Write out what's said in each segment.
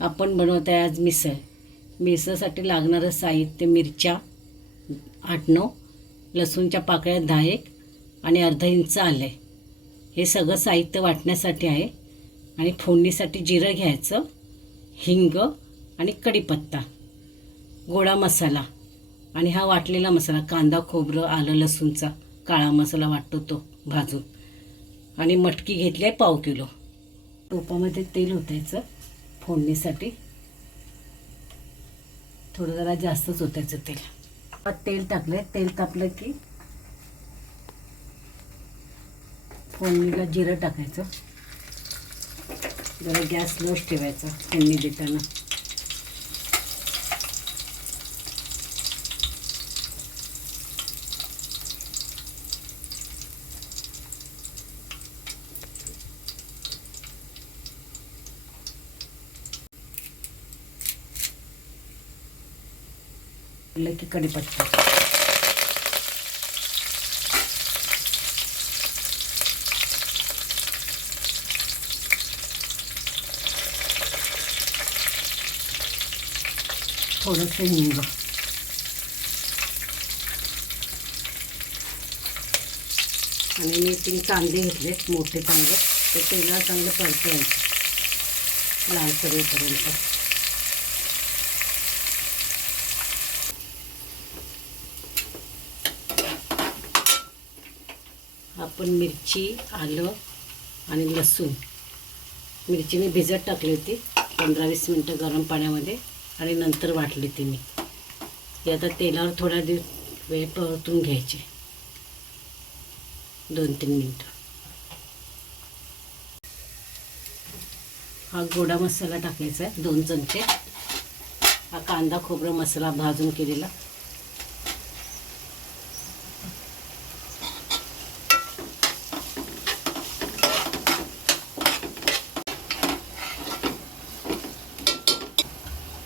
आपण बनवत आहे आज मिसळ. मिसळसाठी लागणारं साहित्य: मिरच्या 8-9, लसूणच्या पाकळ्या 10-1 आणि अर्धा इंच आलं. हे सगळं साहित्य वाटण्यासाठी आहे. आणि फोडणीसाठी जिरं घ्यायचं, हिंग आणि कढीपत्ता, गोडा मसाला आणि हा वाटलेला मसाला कांदा, खोबरं, आलं, लसूणचा काळा मसाला वाटतो तो भाजून. आणि मटकी घेतली आहे 1/2 किलो. टोपामध्ये तेल ओतायचं फोडणीसाठी. थोडं जरा जास्तच ओतायचं तेल. तेल टाकलं, तेल तापलं की फोडणीला जिरं टाकायचं. जरा गॅस लोच ठेवायचा फोडणी देताना. की कढीपत्ता, थोडंसं हिंग आणि मी 3 कांदे घेतले मोठे कांदे. ते तेलात चांगलं परतवायचे लाल करेपर्यंत. आपण मिरची, आलं आणि लसूण, मिरची मी भिजत टाकली होती 15-20 मिनटं गरम पाण्यामध्ये आणि नंतर वाटली ती मी. ते आता तेलावर थोडा वेळ परतून घ्यायचे 2-3 मिनटं. हा गोडा मसाला टाकायचा आहे 2 चमचे. हा कांदा खोबरं मसाला भाजून केलेला.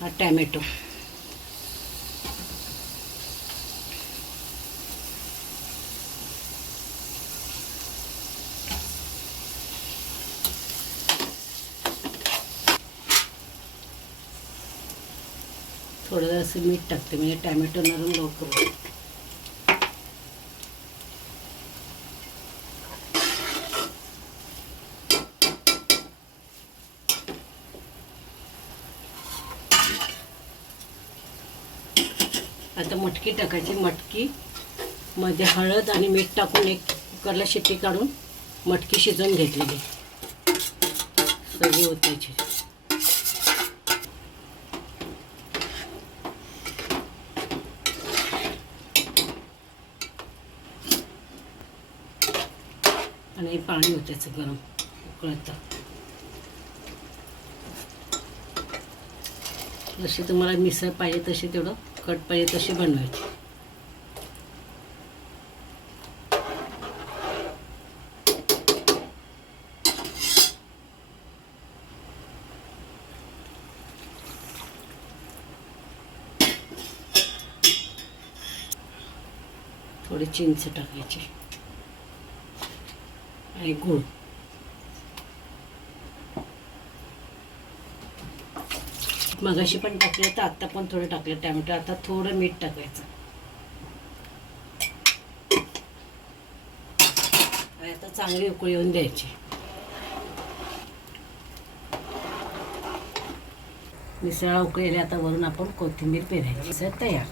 हा टॅमॅटो, थोडं असं मीठ टाकते म्हणजे टॅमॅटो नरम लवकर होतो. आता मटकी टाकायची. मटकी मध्ये हळद आणि मीठ टाकून 1 कुकरला शिट्टी काढून मटकी शिजवून घेतलेली. सगळी ओतायची. आणि पाणी ओतायचं गरम उकळतं. जशी तुम्हाला मिसळ पाहिजे तशी, तेवढं कट पाहिजे तशी बनवायची. थोडी चिंच टाकायची आणि गूळ. मगाशी पण टाकलं तर आत्ता पण थोडं टाकलं टॅमॅटो. आता थोडं मीठ टाकायचं आणि आता चांगली उकळी येऊन द्यायची. मिसळ उकळी आता वरून आपण कोथिंबीर पेरायची. मिसळ तयार.